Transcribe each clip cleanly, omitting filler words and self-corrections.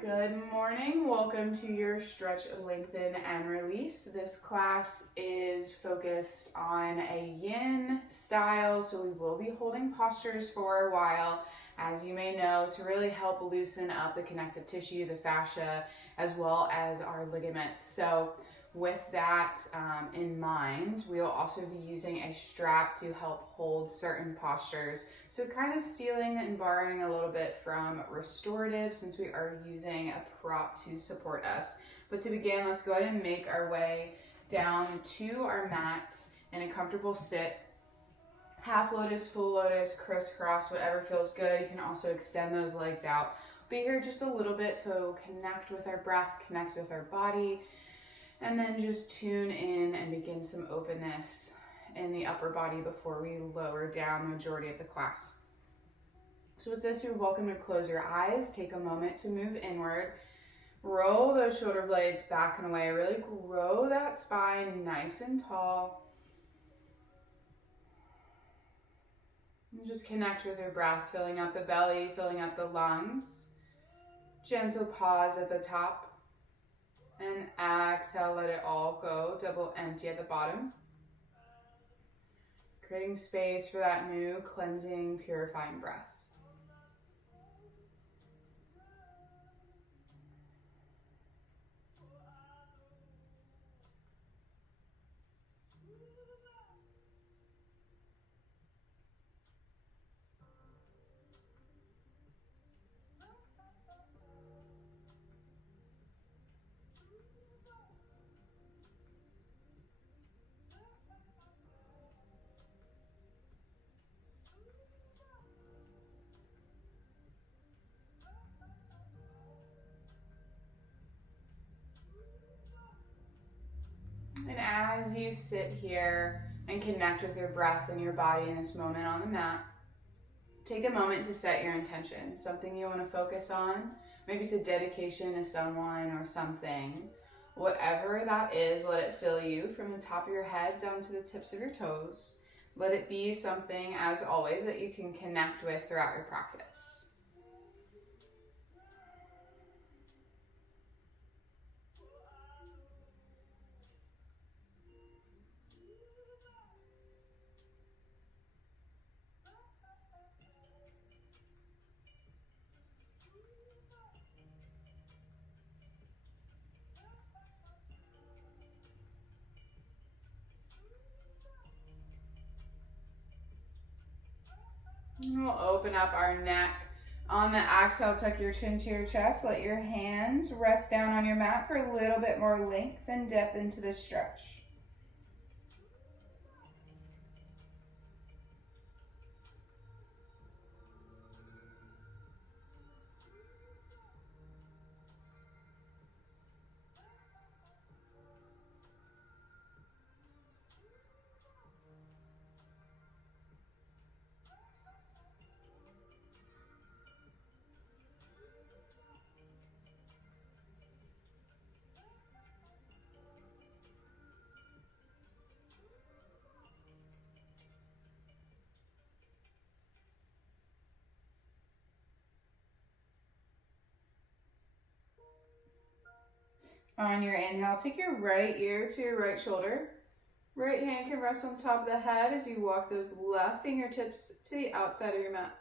Good morning. Welcome to your stretch, lengthen, and release. This class is focused on a yin style, so we will be holding postures for a while, as you may know, to really help loosen up the connective tissue, the fascia, as well as our ligaments. So with that in mind, we will also be using a strap to help hold certain postures. So kind of stealing and borrowing a little bit from restorative, since we are using a prop to support us. But to begin, let's go ahead and make our way down to our mats in a comfortable sit. Half lotus, full lotus, crisscross, whatever feels good. You can also extend those legs out. Be here just a little bit to connect with our breath, connect with our body, and then just tune in and begin some openness in the upper body before we lower down the majority of the class. So with this, you're welcome to close your eyes, take a moment to move inward, roll those shoulder blades back and away, really grow that spine nice and tall. And just connect with your breath, filling out the belly, filling out the lungs. Gentle pause at the top. And exhale, let it all go. Double empty at the bottom. Creating space for that new cleansing, purifying breath. And as you sit here and connect with your breath and your body in this moment on the mat, take a moment to set your intention, something you want to focus on. Maybe it's a dedication to someone or something. Whatever that is, let it fill you from the top of your head down to the tips of your toes. Let it be something, as always, that you can connect with throughout your practice. And we'll open up our neck. On the exhale, tuck your chin to your chest. Let your hands rest down on your mat for a little bit more length and depth into the stretch. On your inhale, take your right ear to your right shoulder. Right hand can rest on top of the head as you walk those left fingertips to the outside of your mat.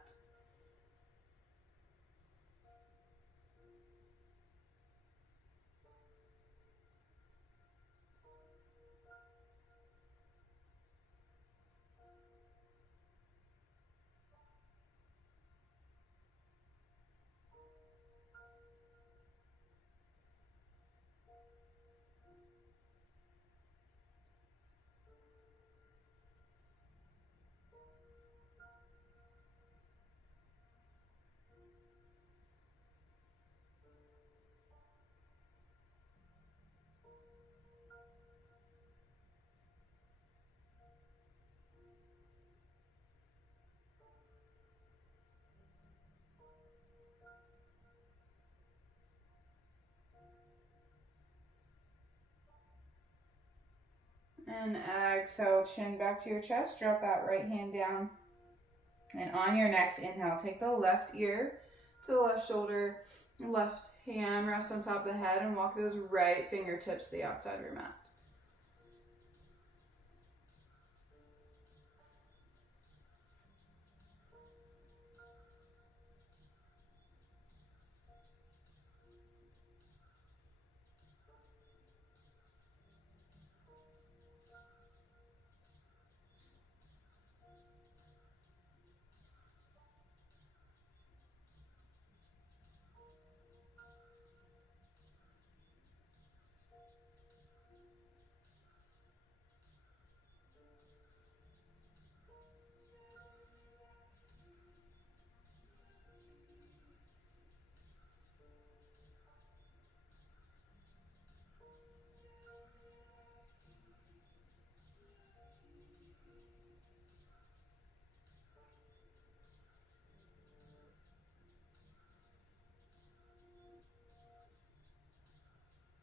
And exhale, chin back to your chest. Drop that right hand down. And on your next inhale, take the left ear to the left shoulder. Left hand rests on top of the head and walk those right fingertips to the outside of your mat.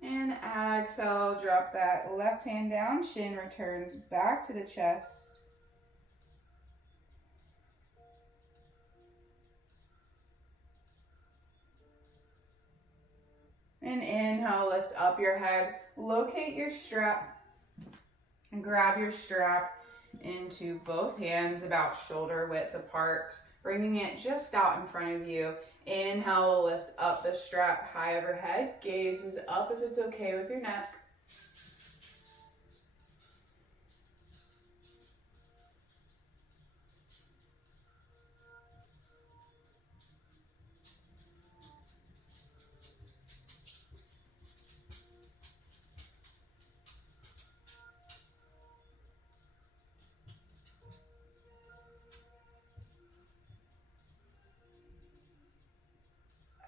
And exhale, drop that left hand down, shin returns back to the chest. And inhale, lift up your head, locate your strap, and grab your strap into both hands about shoulder width apart, bringing it just out in front of you. Inhale, lift up the strap high overhead, gaze is up if it's okay with your neck.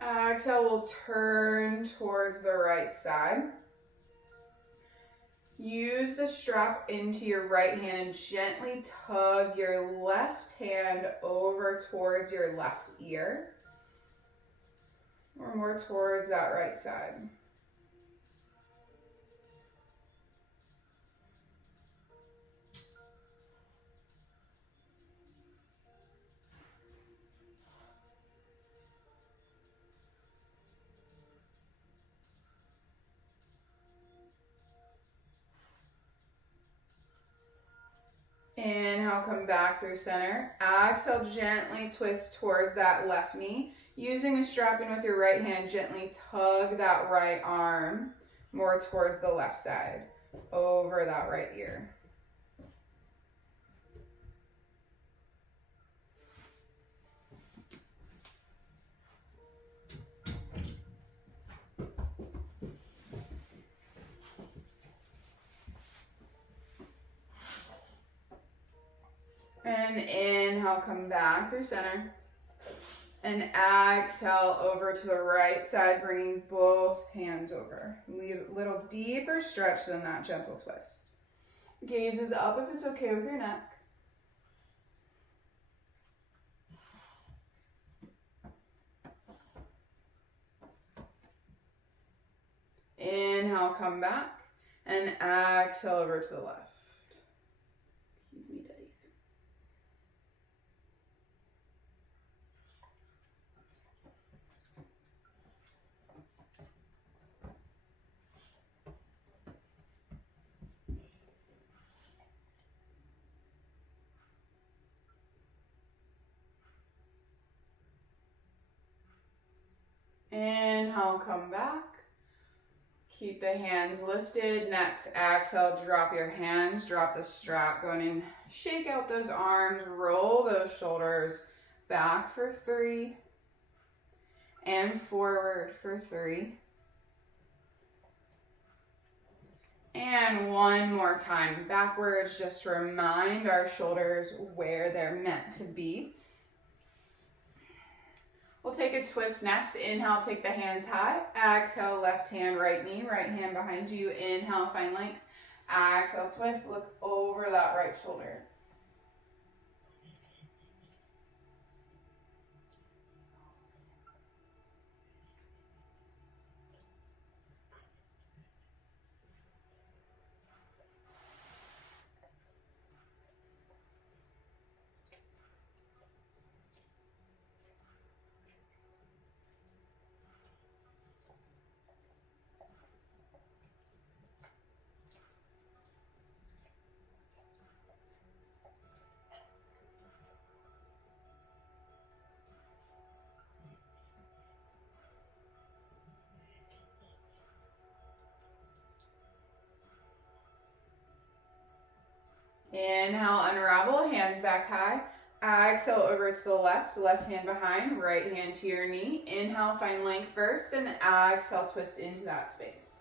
Exhale, we'll turn towards the right side. Use the strap into your right hand and gently tug your left hand over towards your left ear, or more towards that right side. Inhale, come back through center. Exhale, gently twist towards that left knee. Using the strap in with your right hand, gently tug that right arm more towards the left side, over that right ear. And inhale, come back through center. And exhale over to the right side, bringing both hands over. Leave a little deeper stretch than that gentle twist. Gaze is up if it's okay with your neck. Inhale, come back. And exhale over to the left. Excuse me, daddies. Inhale, come back. Keep the hands lifted. Next, exhale, drop your hands, drop the strap, going in, shake out those arms, roll those shoulders back for 3, and forward for 3. And one more time, backwards, just to remind our shoulders where they're meant to be. We'll take a twist next. Inhale, take the hands high. Exhale, left hand, right knee, right hand behind you. Inhale, find length. Exhale, twist, look over that right shoulder. Inhale, unravel, hands back high. Exhale over to the left, left hand behind, right hand to your knee. Inhale, find length first, and exhale, twist into that space.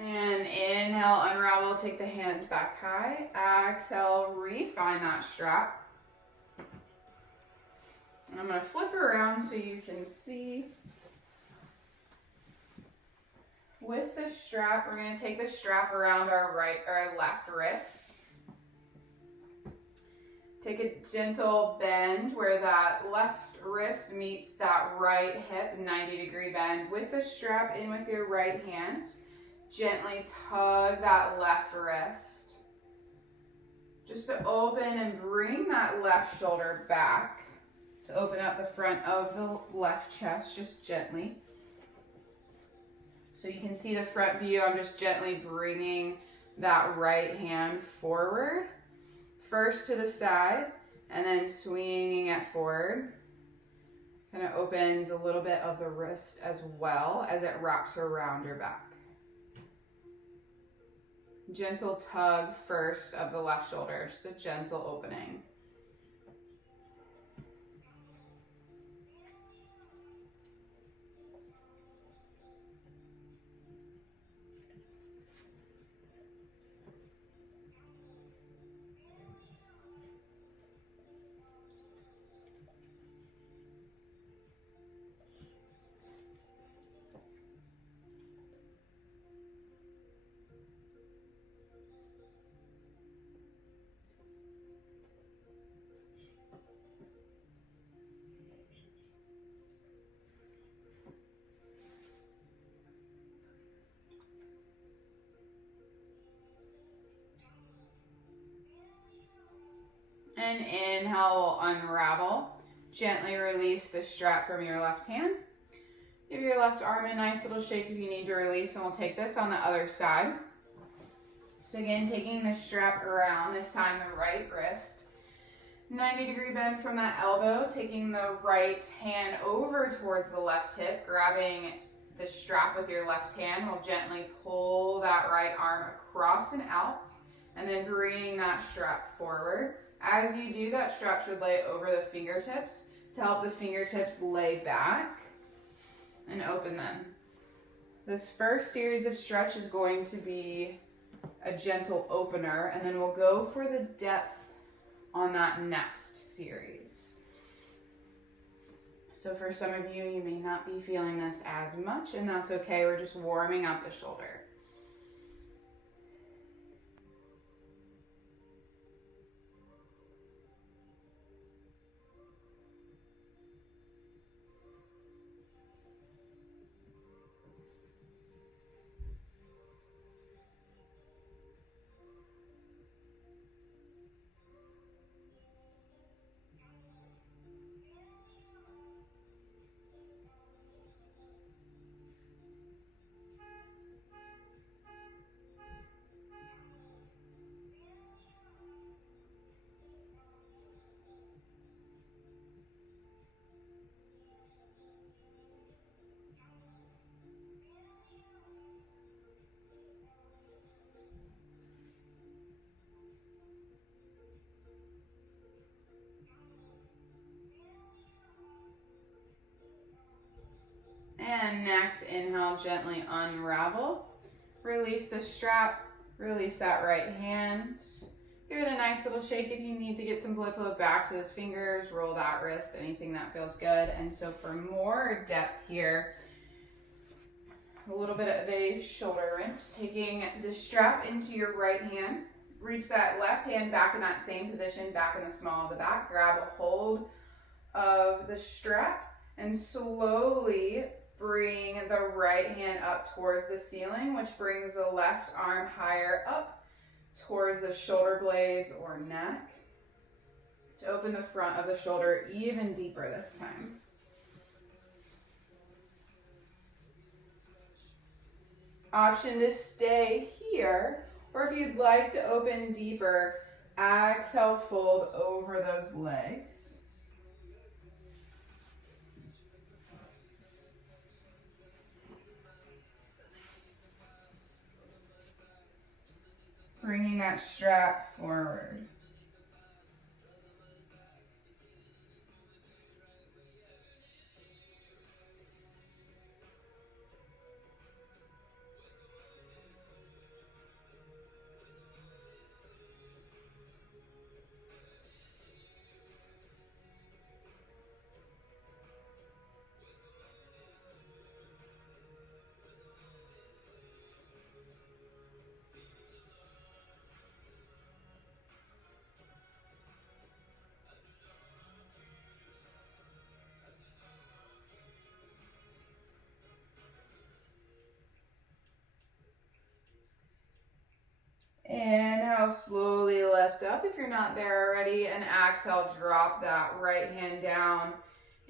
And inhale, unravel, take the hands back high. Exhale, refine that strap. I'm going to flip around so you can see. With the strap, we're going to take the strap around our left wrist. Take a gentle bend where that left wrist meets that right hip, 90-degree bend. With the strap in with your right hand, gently tug that left wrist. Just to open and bring that left shoulder back. To open up the front of the left chest, just gently. So you can see the front view. I'm just gently bringing that right hand forward. First to the side, and then swinging it forward. Kind of opens a little bit of the wrist as well as it wraps around your back. Gentle tug first of the left shoulder, just a gentle opening. And inhale, unravel. Gently release the strap from your left hand. Give your left arm a nice little shake if you need to release, and we'll take this on the other side. So again, taking the strap around, this time the right wrist. 90-degree bend from that elbow, taking the right hand over towards the left hip, grabbing the strap with your left hand. We'll gently pull that right arm across and out, and then bring that strap forward. As you do, that strap should lay over the fingertips to help the fingertips lay back and open them. This first series of stretch is going to be a gentle opener, and then we'll go for the depth on that next series. So for some of you, you may not be feeling this as much, and that's okay. We're just warming up the shoulder. And next, inhale, gently unravel. Release the strap, release that right hand. Give it a nice little shake if you need to get some blood flow back to the fingers, roll that wrist, anything that feels good. And so for more depth here, a little bit of a shoulder rinse, taking the strap into your right hand, reach that left hand back in that same position, back in the small of the back. Grab a hold of the strap and slowly bring the right hand up towards the ceiling, which brings the left arm higher up towards the shoulder blades or neck to open the front of the shoulder even deeper this time. Option to stay here, or if you'd like to open deeper, exhale, fold over those legs. Bringing that strap forward. Inhale, slowly lift up if you're not there already, and exhale, drop that right hand down.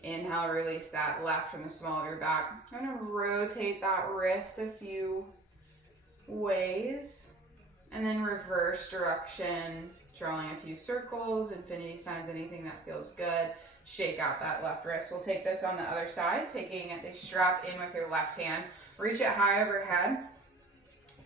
Inhale, release that left from the small of your back. I'm going to rotate that wrist a few ways, and then reverse direction, drawing a few circles, infinity signs, anything that feels good. Shake out that left wrist. We'll take this on the other side, taking the strap in with your left hand. Reach it high overhead.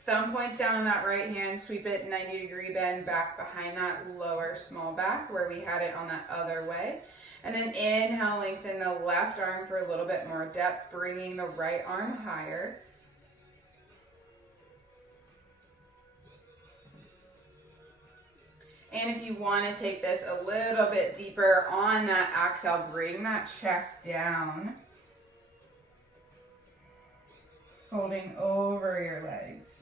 Thumb points down on that right hand, sweep it 90-degree bend back behind that lower small back where we had it on that other way. And then inhale, lengthen the left arm for a little bit more depth, bringing the right arm higher. And if you want to take this a little bit deeper on that exhale, bring that chest down, folding over your legs.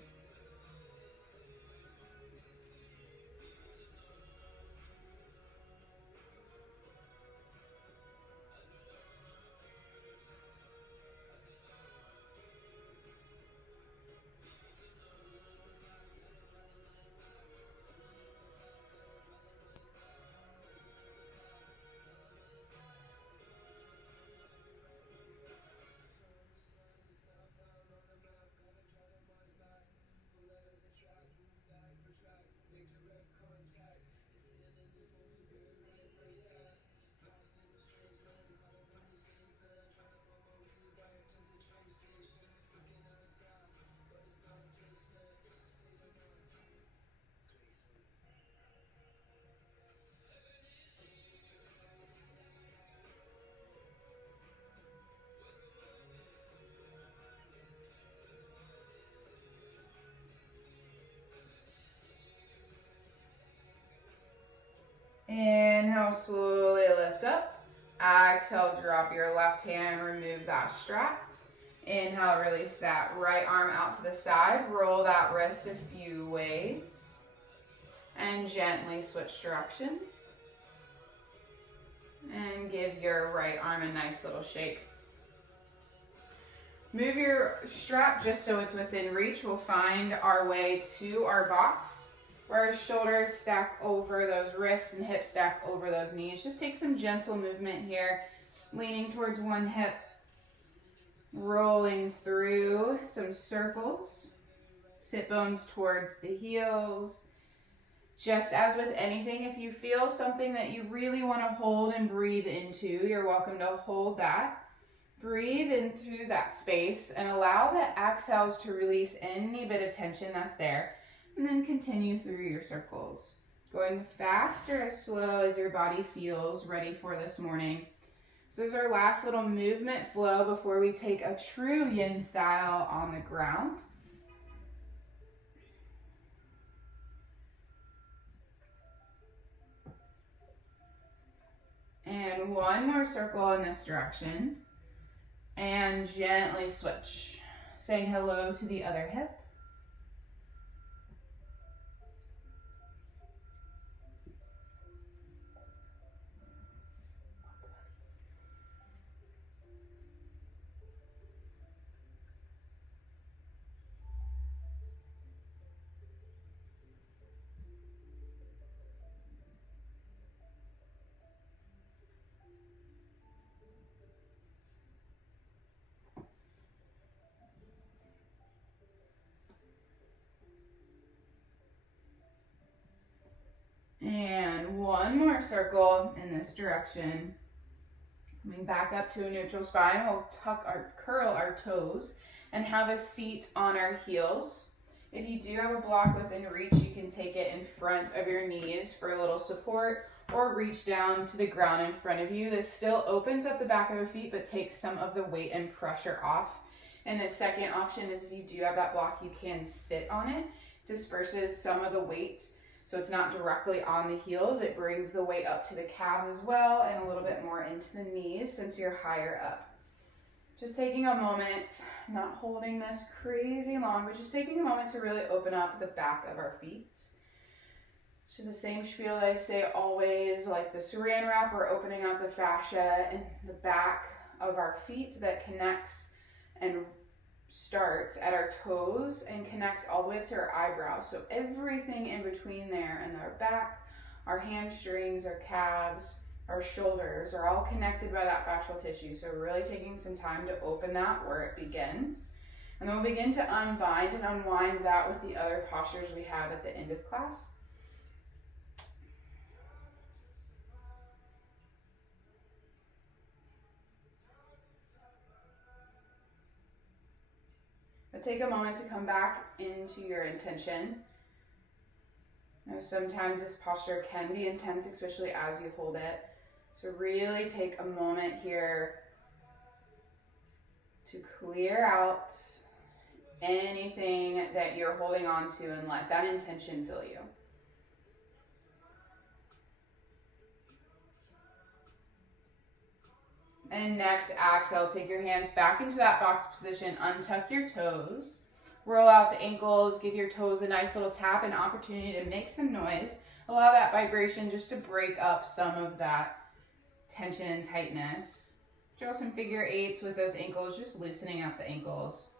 Inhale, slowly lift up. Exhale, drop your left hand, remove that strap. Inhale, release that right arm out to the side. Roll that wrist a few ways. And gently switch directions. And give your right arm a nice little shake. Move your strap just so it's within reach. We'll find our way to our box, where our shoulders stack over those wrists and hips stack over those knees. Just take some gentle movement here, leaning towards one hip, rolling through some circles, sit bones towards the heels. Just as with anything, if you feel something that you really want to hold and breathe into, you're welcome to hold that. Breathe in through that space and allow the exhales to release any bit of tension that's there. And then continue through your circles. Going fast or as slow as your body feels ready for this morning. So this is our last little movement flow before we take a true yin style on the ground. And one more circle in this direction. And gently switch. Saying hello to the other hip. our circle in this direction. Coming back up to a neutral spine, we'll curl our toes and have a seat on our heels. If you do have a block within reach, you can take it in front of your knees for a little support, or reach down to the ground in front of you. This still opens up the back of the feet, but takes some of the weight and pressure off. And the second option is, if you do have that block, you can sit on it. Disperses some of the weight, so it's not directly on the heels. It brings the weight up to the calves as well, and a little bit more into the knees since you're higher up. Just taking a moment, not holding this crazy long, but just taking a moment to really open up the back of our feet. So the same spiel I say always, like the saran wrap, we're opening up the fascia in the back of our feet that connects and starts at our toes and connects all the way up to our eyebrows. So everything in between there and our back, our hamstrings, our calves, our shoulders are all connected by that fascial tissue. So really taking some time to open that where it begins. And then we'll begin to unbind and unwind that with the other postures we have at the end of class. But take a moment to come back into your intention. Now, sometimes this posture can be intense, especially as you hold it. So really take a moment here to clear out anything that you're holding on to and let that intention fill you. And next, exhale, take your hands back into that box position, untuck your toes, roll out the ankles, give your toes a nice little tap, an opportunity to make some noise. Allow that vibration just to break up some of that tension and tightness. Draw some figure eights with those ankles, just loosening up the ankles.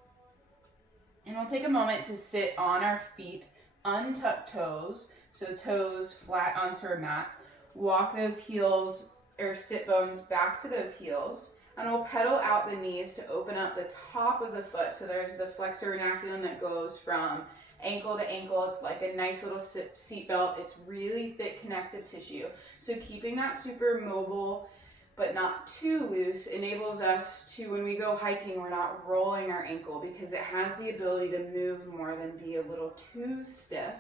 And we'll take a moment to sit on our feet, untuck toes, so toes flat onto our mat. Walk those heels or sit bones back to those heels, and we'll pedal out the knees to open up the top of the foot. So there's the flexor ranaculum that goes from ankle to ankle. It's like a nice little seat belt. It's really thick connective tissue. So keeping that super mobile but not too loose enables us to, when we go hiking, we're not rolling our ankle, because it has the ability to move more than be a little too stiff.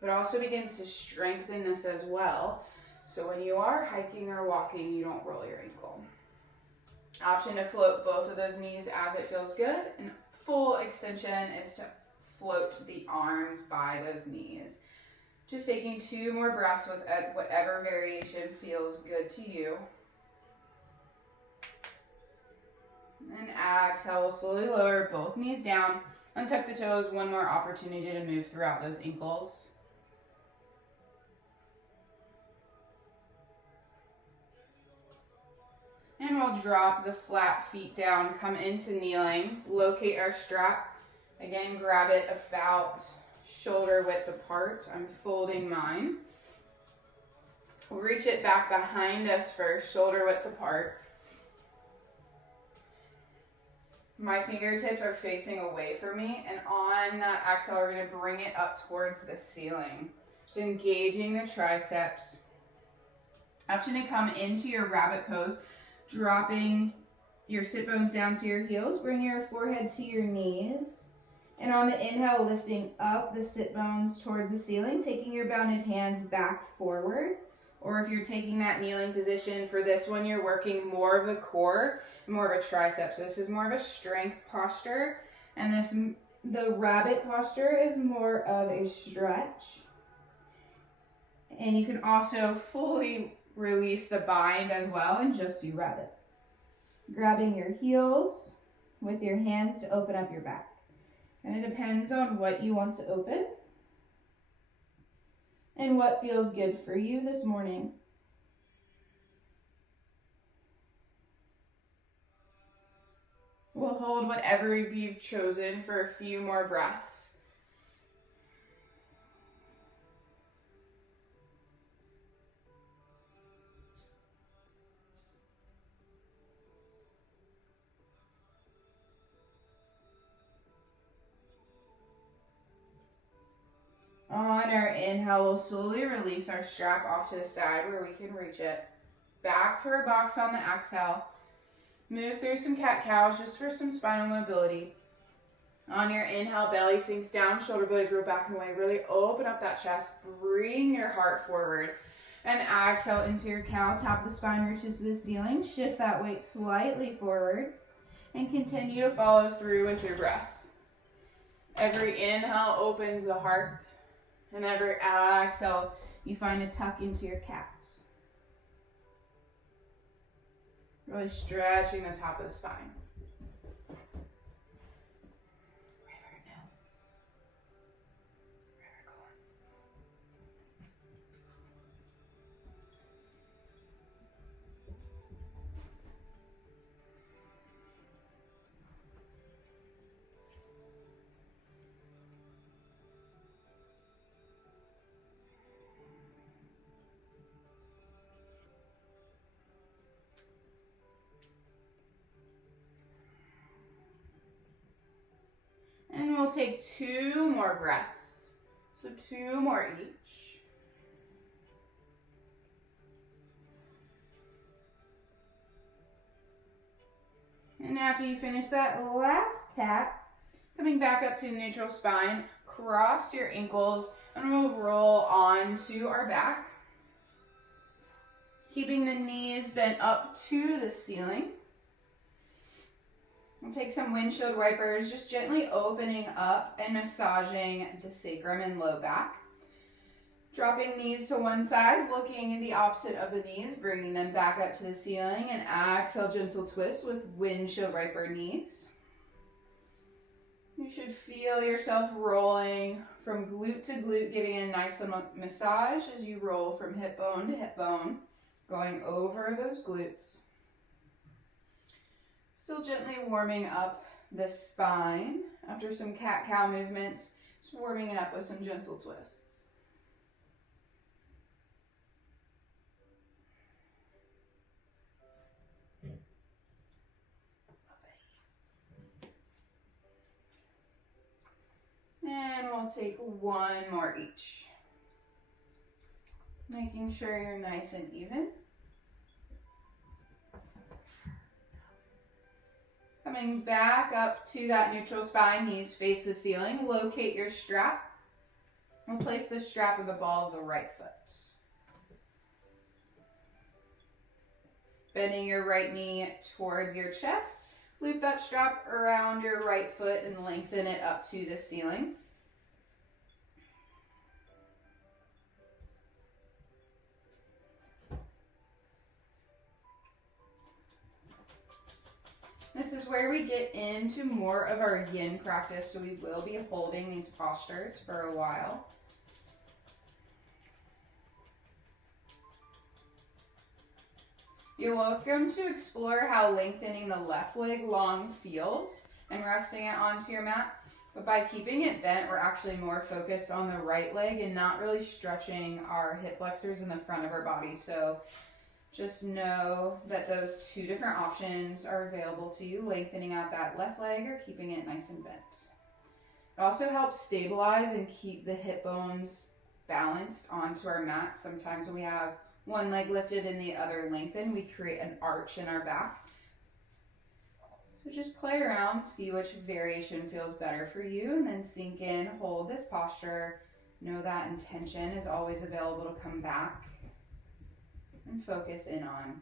But also begins to strengthen this as well. So when you are hiking or walking, you don't roll your ankle. Option to float both of those knees as it feels good. And full extension is to float the arms by those knees. Just taking 2 more breaths with whatever variation feels good to you. And exhale, we'll slowly lower both knees down. Untuck the toes, 1 more opportunity to move throughout those ankles. And we'll drop the flat feet down, come into kneeling, locate our strap. Again, grab it about shoulder width apart. I'm folding mine. We'll reach it back behind us first, shoulder width apart. My fingertips are facing away from me, and on that exhale, we're going to bring it up towards the ceiling. Just engaging the triceps. Option to come into your rabbit pose, dropping your sit bones down to your heels. Bring your forehead to your knees. And on the inhale, lifting up the sit bones towards the ceiling, taking your bounded hands back forward. Or if you're taking that kneeling position, for this one, you're working more of the core, more of a tricep. So this is more of a strength posture. And the rabbit posture is more of a stretch. And you can also fully release the bind as well and just do rabbit. Grabbing your heels with your hands to open up your back. And it depends on what you want to open and what feels good for you this morning. We'll hold whatever you've chosen for a few more breaths. On our inhale, we'll slowly release our strap off to the side where we can reach it. Back to our box on the exhale. Move through some cat-cows just for some spinal mobility. On your inhale, belly sinks down, shoulder blades roll back and away. Really open up that chest, bring your heart forward. And exhale into your cow, top of the spine reaches to the ceiling. Shift that weight slightly forward and continue to follow through with your breath. Every inhale opens the heart, and every exhale, you find a tuck into your calves. Really stretching the top of the spine. And we'll take 2 more breaths. So 2 more each. And after you finish that last cat, coming back up to neutral spine, cross your ankles and we'll roll onto our back. Keeping the knees bent up to the ceiling. We'll take some windshield wipers, just gently opening up and massaging the sacrum and low back. Dropping knees to one side, looking at the opposite of the knees, bringing them back up to the ceiling, and exhale, gentle twist with windshield wiper knees. You should feel yourself rolling from glute to glute, giving a nice massage as you roll from hip bone to hip bone, going over those glutes. Still gently warming up the spine after some cat-cow movements, just warming it up with some gentle twists. And we'll take 1 more each. Making sure you're nice and even. Coming back up to that neutral spine, knees face the ceiling. Locate your strap. We'll place the strap of the ball of the right foot. Bending your right knee towards your chest. Loop that strap around your right foot and lengthen it up to the ceiling. This is where we get into more of our yin practice, so we will be holding these postures for a while. You're welcome to explore how lengthening the left leg long feels and resting it onto your mat. But by keeping it bent, we're actually more focused on the right leg and not really stretching our hip flexors in the front of our body. So just know that those 2 different options are available to you, lengthening out that left leg or keeping it nice and bent. It also helps stabilize and keep the hip bones balanced onto our mat. Sometimes when we have one leg lifted and the other lengthened, we create an arch in our back. So just play around, see which variation feels better for you, and then sink in, hold this posture. Know that intention is always available to come back and focus in on.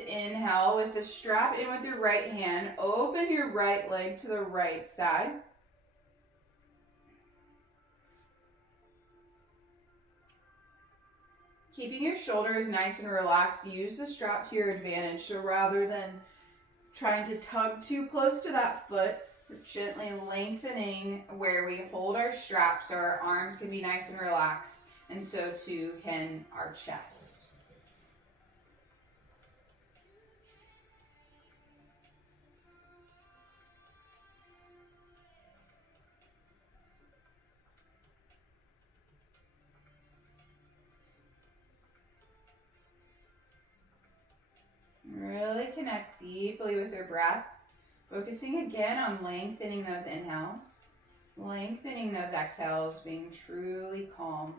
inhale, with the strap in with your right hand, open your right leg to the right side. Keeping your shoulders nice and relaxed, use the strap to your advantage. So rather than trying to tug too close to that foot, we're gently lengthening where we hold our strap so our arms can be nice and relaxed, and so too can our chest. Really connect deeply with your breath, focusing again on lengthening those inhales, lengthening those exhales, being truly calm.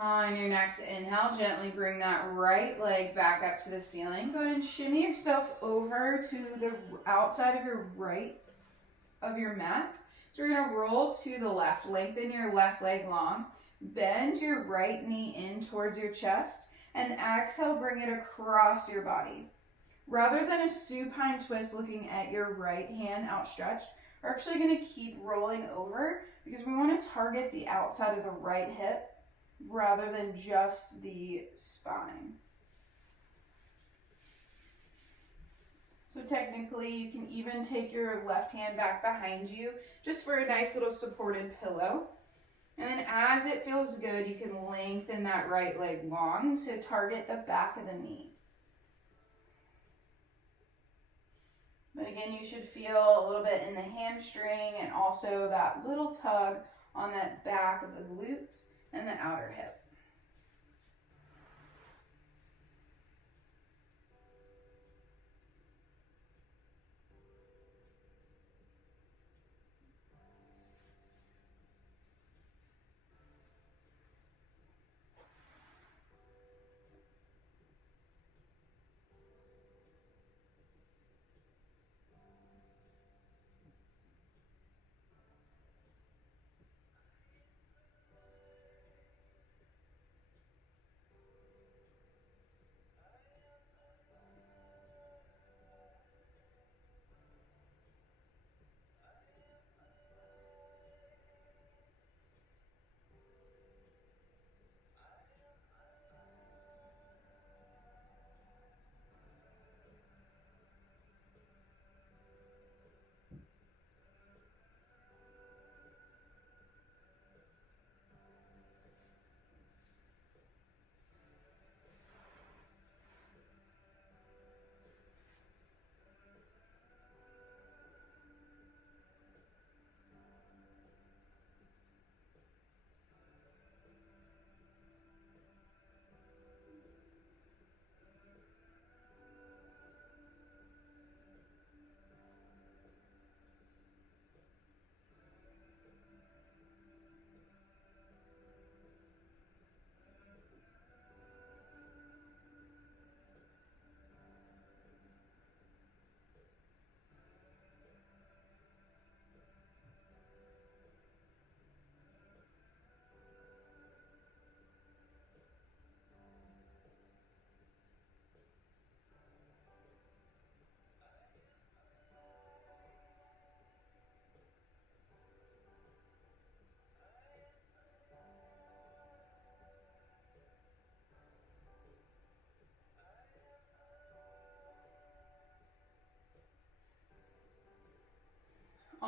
On your next inhale, gently bring that right leg back up to the ceiling. Go ahead and shimmy yourself over to the outside of your right of your mat. So we're going to roll to the left. Lengthen your left leg long. Bend your right knee in towards your chest. And exhale, bring it across your body. Rather than a supine twist looking at your right hand outstretched, we're actually going to keep rolling over because we want to target the outside of the right hip rather than just the spine. So technically, you can even take your left hand back behind you just for a nice little supported pillow. And then as it feels good, you can lengthen that right leg long to target the back of the knee. But again, you should feel a little bit in the hamstring and also that little tug on that back of the glutes and the outer hip.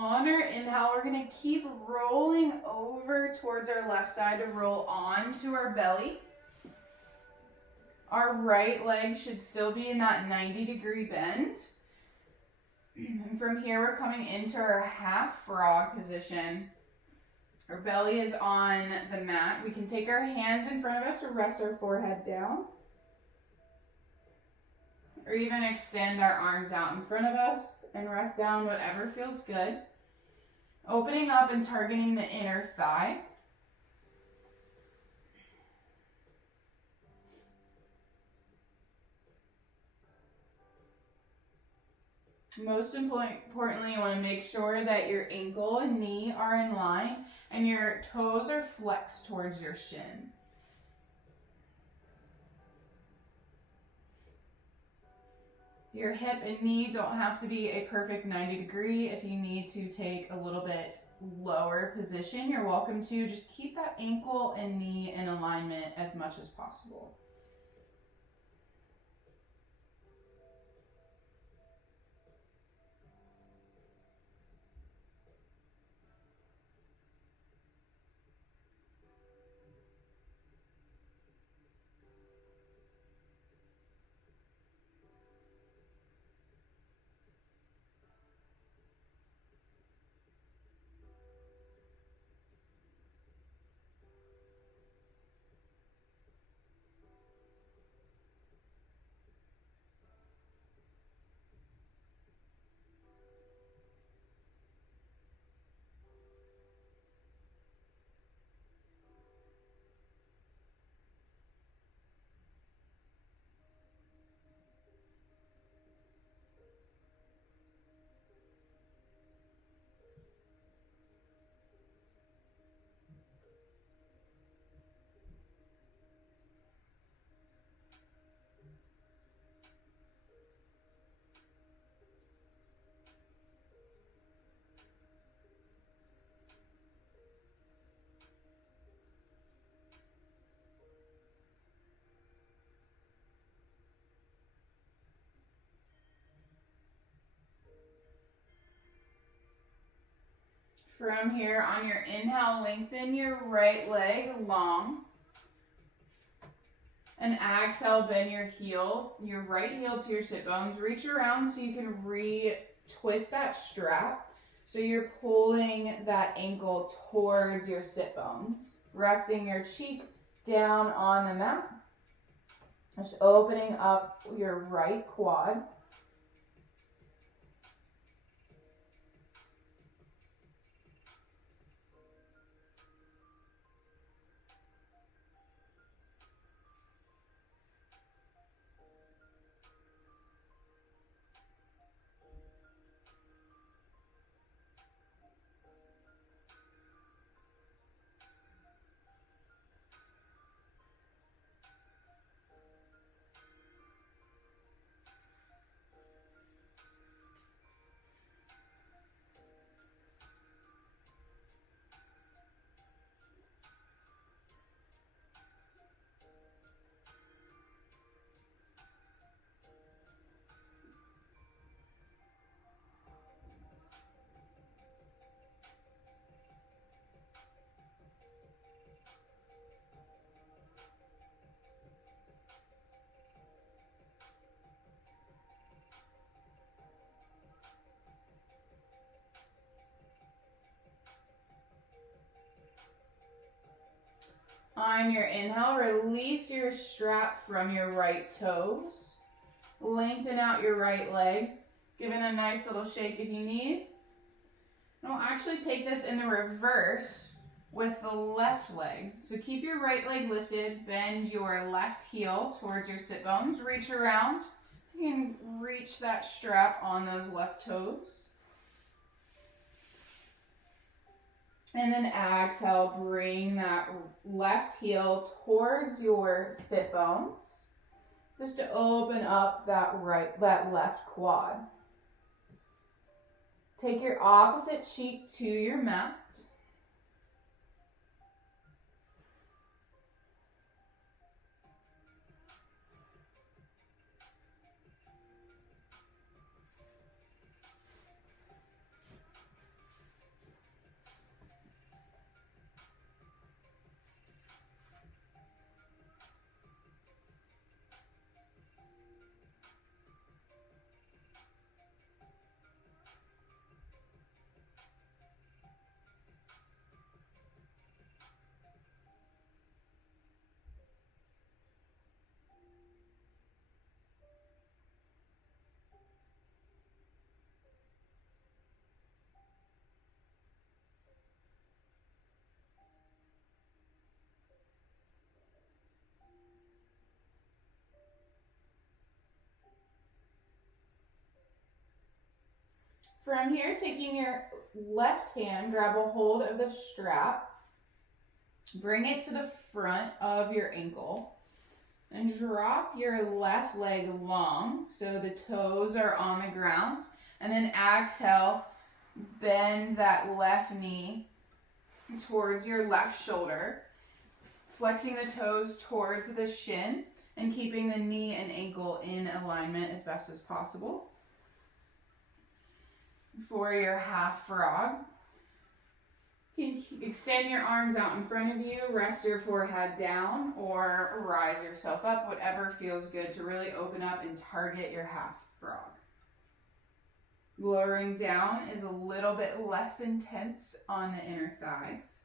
On our inhale, we're gonna keep rolling over towards our left side to roll onto our belly. Our right leg should still be in that 90-degree bend. And from here, we're coming into our half frog position. Our belly is on the mat. We can take our hands in front of us or rest our forehead down. Or even extend our arms out in front of us and rest down, whatever feels good. Opening up and targeting the inner thigh. Most importantly, you want to make sure that your ankle and knee are in line and your toes are flexed towards your shin. Your hip and knee don't have to be a perfect 90 degree. If you need to take a little bit lower position, you're welcome to. Just keep that ankle and knee in alignment as much as possible. From here, on your inhale, lengthen your right leg long. And exhale, bend your right heel to your sit bones. Reach around so you can twist that strap. So you're pulling that ankle towards your sit bones. Resting your cheek down on the mat. Just opening up your right quad. On your inhale, release your strap from your right toes. Lengthen out your right leg. Give it a nice little shake if you need. And we'll actually take this in the reverse with the left leg. So keep your right leg lifted. Bend your left heel towards your sit bones. Reach around. You can reach that strap on those left toes. And then exhale, bring that left heel towards your sit bones, just to open up that left quad. Take your opposite cheek to your mat. From here, taking your left hand, grab a hold of the strap, bring it to the front of your ankle, and drop your left leg long so the toes are on the ground. And then exhale, bend that left knee towards your left shoulder, flexing the toes towards the shin and keeping the knee and ankle in alignment as best as possible. For your half frog, you can extend your arms out in front of you, rest your forehead down, or rise yourself up, whatever feels good to really open up and target your half frog. Lowering down is a little bit less intense on the inner thighs.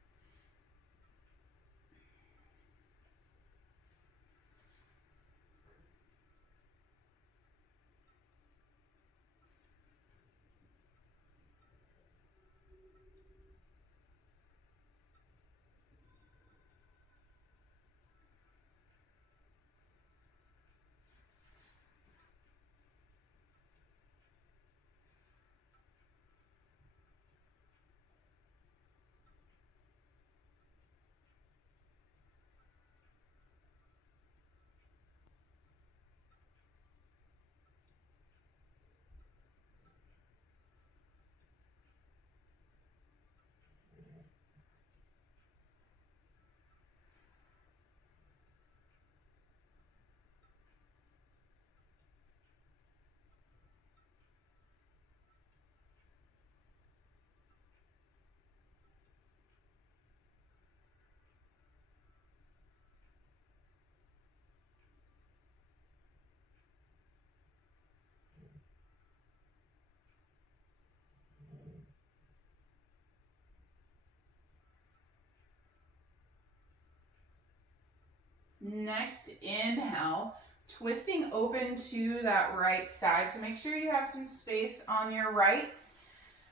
Next, inhale, twisting open to that right side. So make sure you have some space on your right.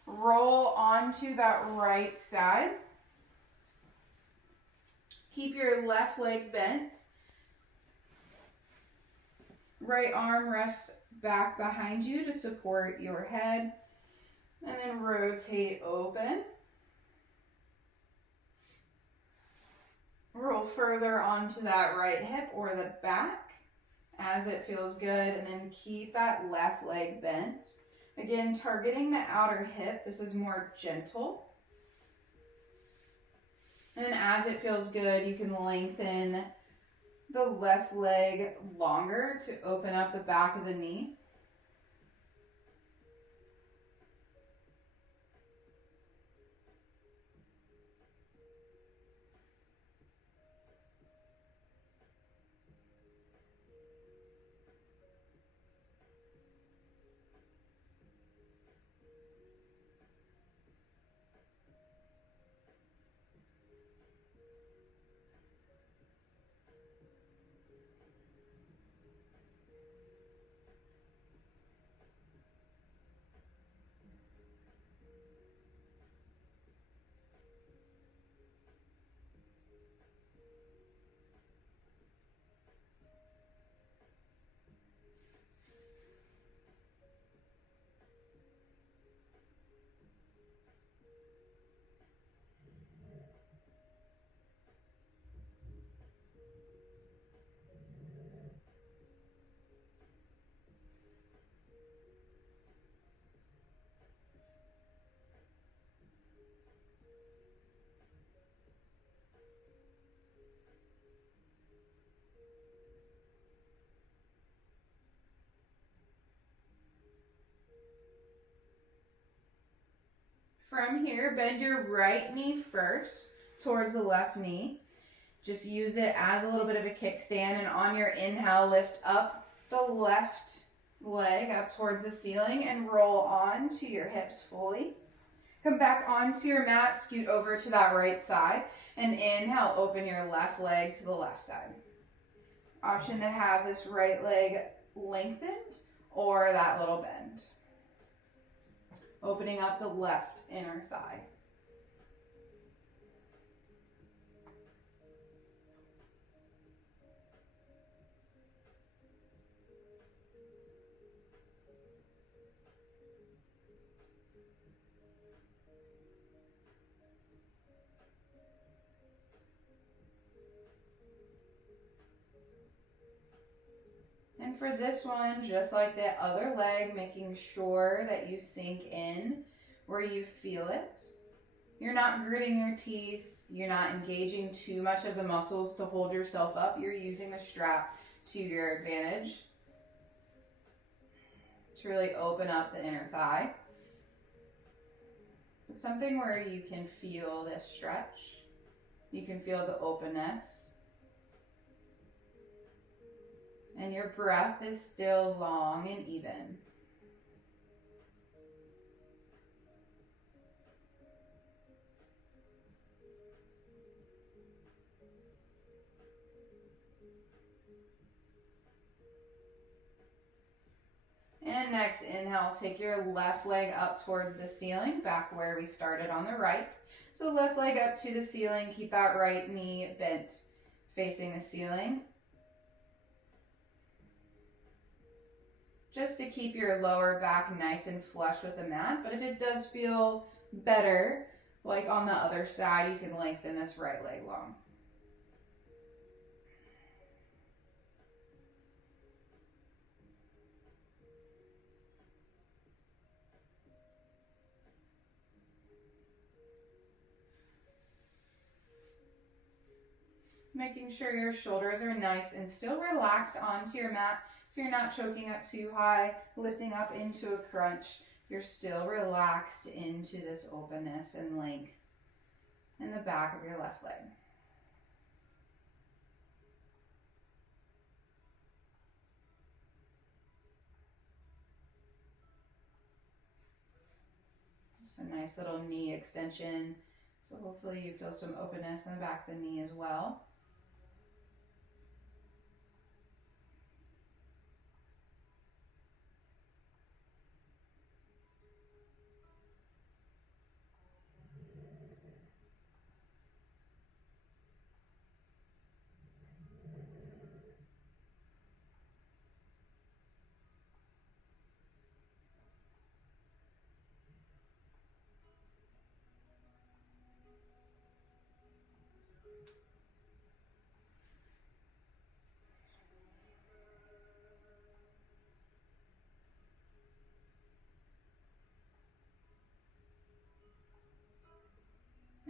Roll onto that right side. Keep your left leg bent. Right arm rests back behind you to support your head. And then rotate open. Roll further onto that right hip or the back as it feels good, and then keep that left leg bent. Again, targeting the outer hip. This is more gentle. And then as it feels good, you can lengthen the left leg longer to open up the back of the knee. From here, bend your right knee first towards the left knee. Just use it as a little bit of a kickstand, and on your inhale, lift up the left leg up towards the ceiling and roll on to your hips fully. Come back onto your mat, scoot over to that right side, and inhale, open your left leg to the left side. Option to have this right leg lengthened or that little bend. Opening up the left inner thigh. And for this one, just like that other leg, making sure that you sink in where you feel it. You're not gritting your teeth. You're not engaging too much of the muscles to hold yourself up. You're using the strap to your advantage to really open up the inner thigh. But something where you can feel this stretch. You can feel the openness. And your breath is still long and even. And next inhale, take your left leg up towards the ceiling, back where we started on the right. So left leg up to the ceiling, keep that right knee bent facing the ceiling. Just to keep your lower back nice and flush with the mat. But if it does feel better, like on the other side, you can lengthen this right leg long. Making sure your shoulders are nice and still relaxed onto your mat, so you're not choking up too high, lifting up into a crunch. You're still relaxed into this openness and length in the back of your left leg. Just a nice little knee extension. So hopefully you feel some openness in the back of the knee as well.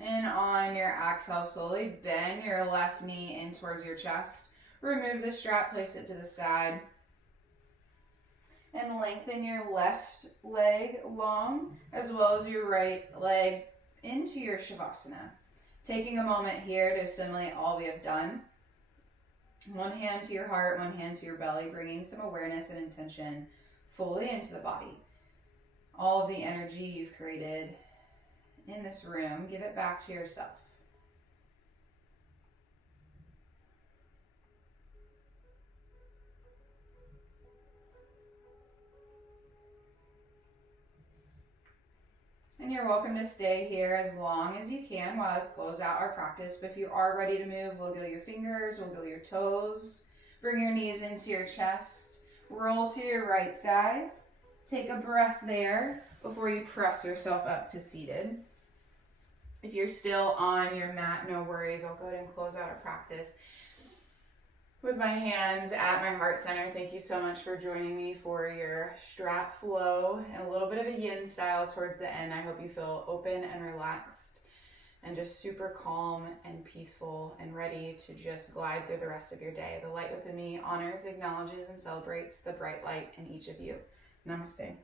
And on your exhale, slowly bend your left knee in towards your chest. Remove the strap, place it to the side. And lengthen your left leg long, as well as your right leg into your Shavasana. Taking a moment here to assimilate all we have done. One hand to your heart, one hand to your belly, bringing some awareness and intention fully into the body. All of the energy you've created in this room, give it back to yourself. And you're welcome to stay here as long as you can while I close out our practice. But if you are ready to move, wiggle your fingers, wiggle your toes, bring your knees into your chest, roll to your right side. Take a breath there before you press yourself up to seated. If you're still on your mat, no worries. I'll go ahead and close out our practice with my hands at my heart center. Thank you so much for joining me for your strap flow and a little bit of a yin style towards the end. I hope you feel open and relaxed and just super calm and peaceful and ready to just glide through the rest of your day. The light within me honors, acknowledges, and celebrates the bright light in each of you. Namaste.